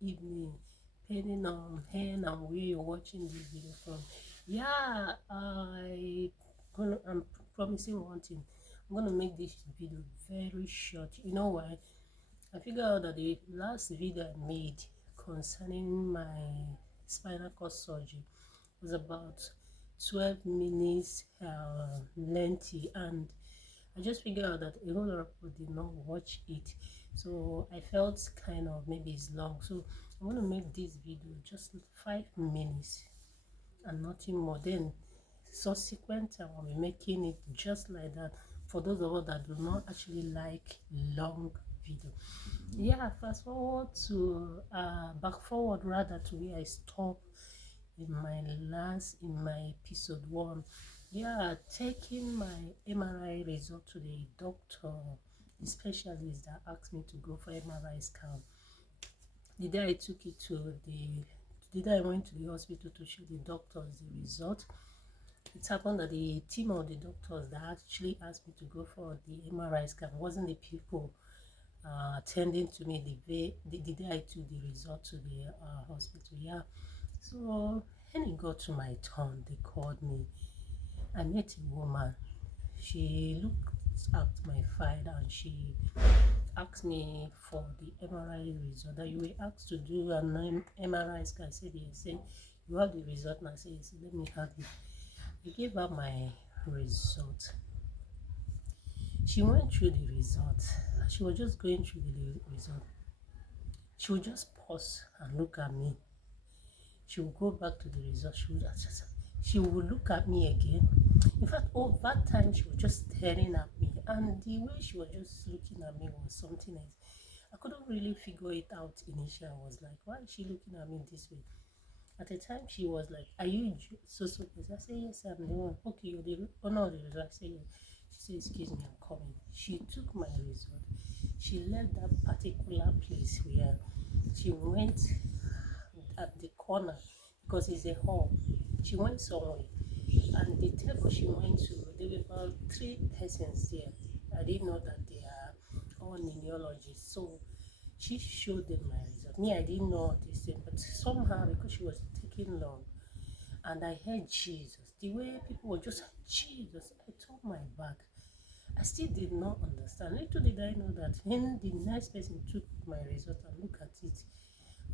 evening, depending on when and where you're watching this video from. Yeah, I'm promising one thing. I'm gonna make this video very short. You know why? I figured out that the last video I made concerning my spinal cord surgery was about 12 minutes lengthy, and I just figured out that a whole lot of people did not watch it, so I felt kind of maybe it's long. So I'm going to make this video just 5 minutes and nothing more. Then subsequent time I'll be making it just like that for those of us that do not actually like long video. Yeah, fast forward to back forward rather to where I stopped in my episode 1. Yeah, taking my MRI result to the doctor, the specialist that asked me to go for MRI scan. The day I took it to the day I went to the hospital to show the doctors the result, it happened that the team of the doctors that actually asked me to go for the MRI scan wasn't the people attending to me the day I took the result to the hospital. Yeah, so when it got to my turn, they called me. I met a woman. She looked at my file and she asked me for the MRI result that you were asked to do an MRI scan. I said yes. Said you have the result, and I said yes. Let me have it. I gave her my result. She went through the result. She was just going through the result. She would just pause and look at me. She would go back to the result. She would look at me again. In fact, all that time she was just staring at me, and the way she was just looking at me was something else. I couldn't really figure it out initially. I was like, why is she looking at me this way? At the time, she was like, are you so person? I said, yes, I'm the one. Okay, you're the owner of the result. I said, yes. She said, excuse me, I'm coming. She took my result. She left that particular place where she went at the corner because it's a hall. She went somewhere, and the table she went to, there were about 3 persons there. I didn't know that they are all neurologists. So she showed them my result. Me, I didn't know this thing, but somehow because she was taking long, and I heard Jesus, the way people were just Jesus, I told my back. I still did not understand. Little did I know that when the next person took my result and looked at it,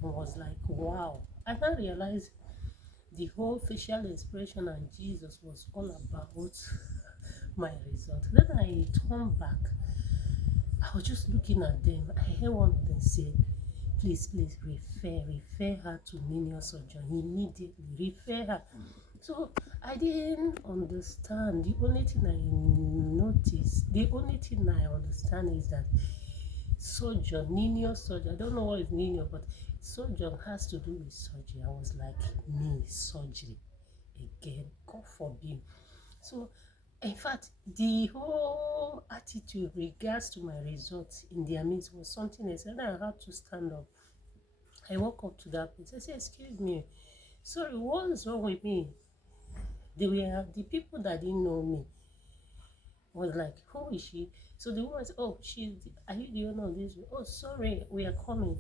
I was like, wow. I now realized the whole facial expression and Jesus was all about my result. Then I turned back. I was just looking at them. I heard one of them say, please refer her to neurosurgeon immediately. Refer her. So I didn't understand. The only thing I understand is that surgeon, neurosurgeon. I don't know what is neuro, but surgeon has to do with surgery. I was like, me, surgery again, God forbid. So in fact, the whole attitude regards to my results in their midst was something else, and I had to stand up. I walked up to that place. I said, excuse me, sorry, what's wrong with me? They were the people that didn't know me was like, who is she? So the woman said, oh, are you the owner of this? Oh, sorry, we are coming.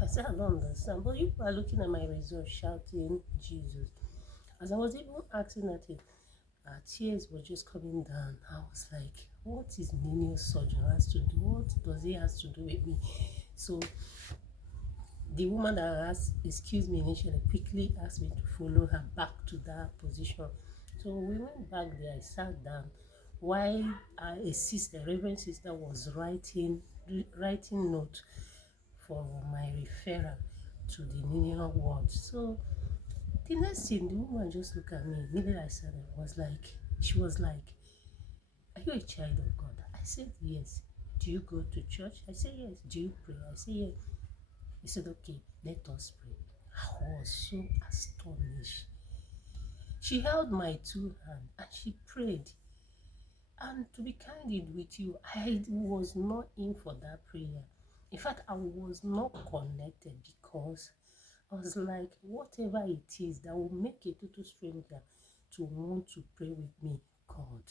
I said, I don't understand. But you are looking at my results shouting Jesus. As I was even asking at it, tears were just coming down. I was like, what is neurosurgeon has to do? What does he has to do with me? So the woman that asked, excuse me, initially quickly asked me to follow her back to that position. So we went back there. I sat down while a reverend sister, was writing note for my referral to the neuro ward. So the next thing, the woman just looked at me. Immediately I said it was like, she was like, are you a child of God? I said yes. Do you go to church? I said yes. Do you pray? I said yes. He said, okay, let us pray. I was so astonished. She held my two hands and she prayed. And to be candid with you, I was not in for that prayer. In fact, I was not connected because I was like, whatever it is that will make a total stranger to want to pray with me, God.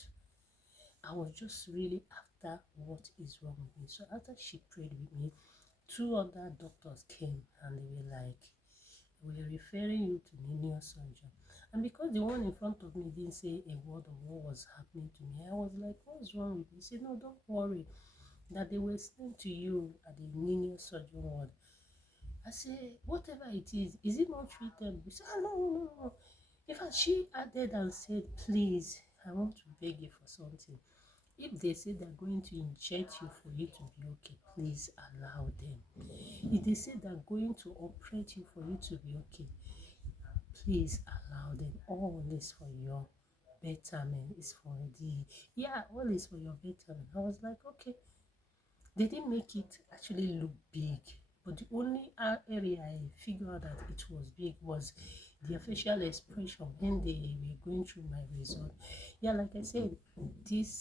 I was just really after what is wrong with me. So after she prayed with me, 2 other doctors came and they were like, we're referring you to linear surgeon. And because the one in front of me didn't say a word of what was happening to me, I was like, what's wrong with me? He said, no, don't worry, that they were sent to you at the linear surgeon ward. I said, whatever it is it not treated? He said, ah, no, no, no, no. In fact, she added and said, please, I want to beg you for something. If they say they're going to inject you for you to be okay, please allow them. If they say they're going to operate you for you to be okay, please allow them. All is for your betterment. Is for the, yeah, all is for your betterment. I was like, okay. They didn't make it actually look big, but the only area I figured out that it was big was their facial expression when they were going through my result. Yeah, like I said, this